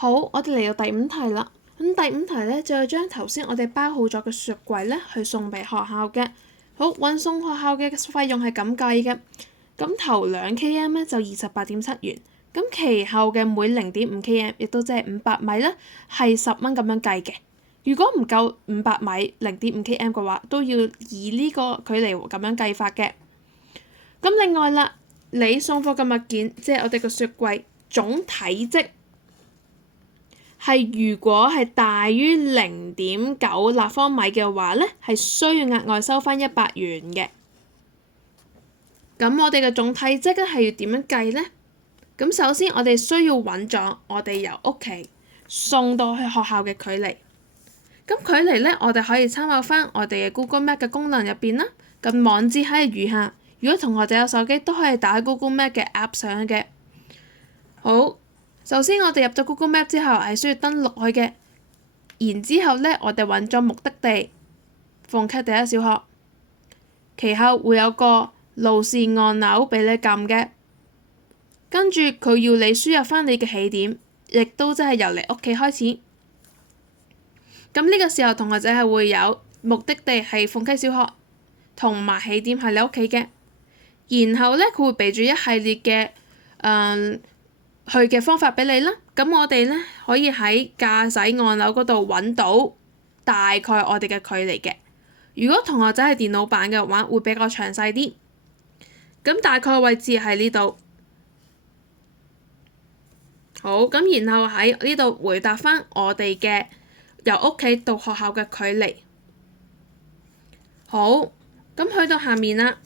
好，我哋嚟到第五題啦。咁第五題咧就係將頭先我哋包好咗嘅雪櫃咧去送俾學校嘅。好，運送學校嘅費用係咁計嘅。咁頭2 km 咧就28.7元，咁其後嘅每0.5 km 亦都即係500米咧係10蚊咁樣計嘅。如果唔夠500米0.5 km 嘅話，都要以呢個距離咁樣計法嘅。咁另外啦，你送貨嘅物件，即係我哋個雪櫃總體積係如果係大於0.9立方米嘅話咧，係需要額外收翻100元嘅。咁我哋嘅總體積咧係要點樣計咧？咁首先我哋需要揾咗我哋由屋企送到去學校嘅距離。咁距離咧，我哋可以參考翻我哋嘅 Google Map 嘅功能入邊啦。咁網址喺如下，如果同學仔有手機都可以打喺 Google Map 嘅 App 上嘅。好，首先我哋入咗 Google Map 之後係需要登錄去嘅，然之後咧我哋揾咗目的地鳳溪第一小學，其後會有個路線按鈕俾你撳嘅，跟住佢要你輸入翻你嘅起點，亦都即係由你屋企開始。咁呢個時候同學仔係會有目的地係鳳溪小學，同埋起點係你屋企嘅。然後咧佢會俾住一系列嘅去嘅方法俾你啦。咁我哋咧可以喺駕駛按鈕嗰度揾到大概我哋嘅距離嘅。如果同學仔係電腦版嘅話，會比較詳細啲。咁大概位置喺呢度。好，咁然後喺呢度回答翻我哋嘅由屋企到學校嘅距離。好，咁去到下面啦，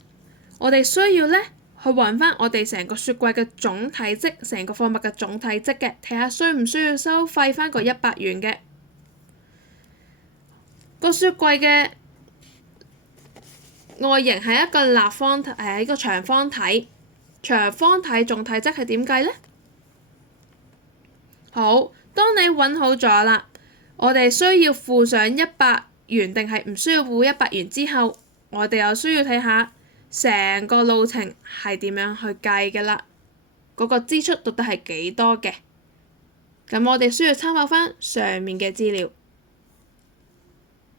我哋需要咧去揾翻我哋成個雪櫃嘅總體積，成個貨物嘅總體積嘅，睇下需唔需要收費翻個100元嘅。個雪櫃嘅外形係一個立方體，係一個長方體。長方體總體積係點計咧？好，當你揾好咗啦，我哋需要付上100元定係唔需要付100元之後，我哋又需要睇下成個路程係點樣去計嘅啦。嗰個支出到底係幾多嘅？咁我哋需要參考翻上面嘅資料。